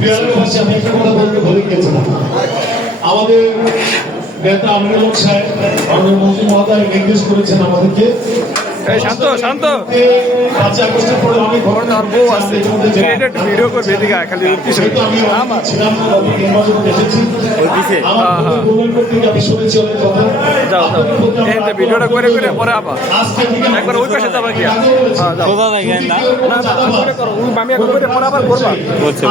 বিহারের পাশে আমি একটা কথা বলতে ভুলে গিয়েছিলাম। আমাদের নেতা আমিনুল হক সাহেব আমাদের মন্ত্রী মহোদয় নির্দেশ করেছেন আমাদেরকে শান্ত শান্ত 5 আগস্টের পরে অনেক ঘটনা বউ আছে ভিডিও করবে এদিকে খালি আমি ছিলাম না, আমি নির্বাচনে এসেছি। আমি শুনেছি অনেক কথা। যাও যাও ভিডিওটা করে করে পরে আবার একবার ওই পাশে যাবা কি আমি একবার করে পরে আবার করবা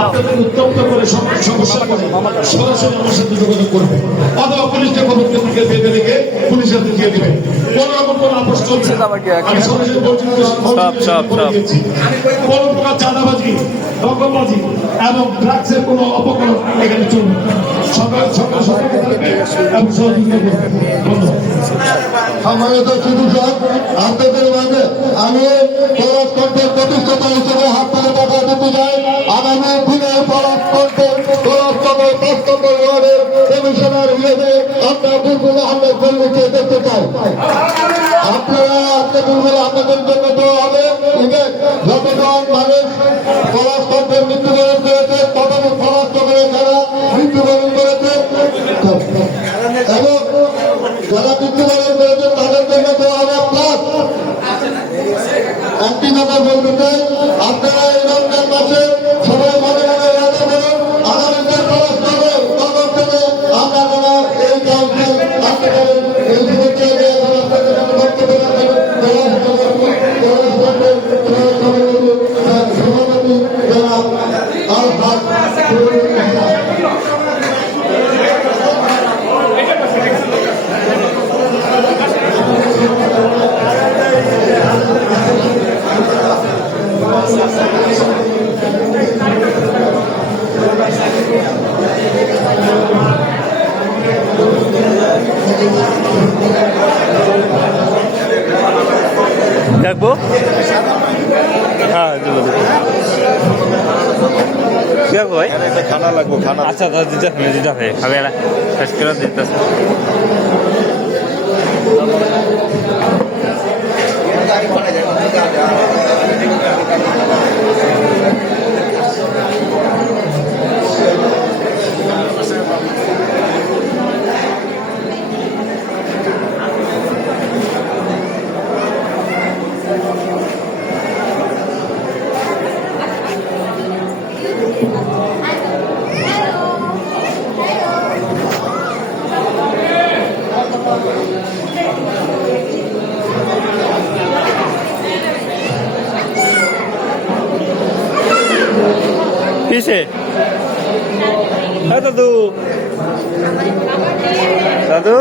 আপনাদের উত্তপ্ত করে সমস্যা করে সরাসরি আমার সাথে যোগাযোগ করবে অথবা পুলিশকে খবর থেকে বেঁধে রেখে পুলিশের হাতে দিয়ে দিবে। কোন রকম কোন আপোষ চলছে না। আমি সরাসরি বলছি কোন প্রকার চাঁদাবাজি দখলবাজি এবং ড্রাগসের কোন অপকরণ এখানে চলবে না। সকাল সকাল সকাল এবং সহযোগিতা করবে। ধন্যবাদ। সম্মানিত চিকিৎসক, আপনাদের মাঝে আমি পরশ কণ্ঠের প্রতিষ্ঠাতা হিসেবে হাত তুলে টাকা দিতে চাই। আগামী দিনে পরশ কণ্ঠের বাস্তব ওয়ার্ডের কমিশনার হিসেবে আমরা বুলবুল আহমেদ বল্লুকে দেখতে চাই। আপনারা আজকে বুলবুল আপনাদের জন্য দেওয়া হবে। যতজন মানুষ পরশ কণ্ঠের মৃত্যুবরণ করেছে, ততদিন পরশ করে যারা মৃত্যুবরণ করেছে এবং যারা মৃত্যুবরণ করেছে তাদের জন্য দেওয়া হবে প্লাস একটি কথা বলতে চাই। আপনারা এই রমজান মাসে সবাই মনে মনে রাখা বলুন আগামীতে খরচ করে তখন থেকে আমরা যারা এই কাউন্সিল আসতে পারেন এই শুভেচ্ছা দিয়ে বক্তব্য রাখেন সভাপতি যারা আর ভাগ দেখবো হ্যাঁ দেখবো ভাই খানা লাগবো খানা আচ্ছা দিতে হবে খাবে শেষ করে দিতেছে কিসে দাদু দাদু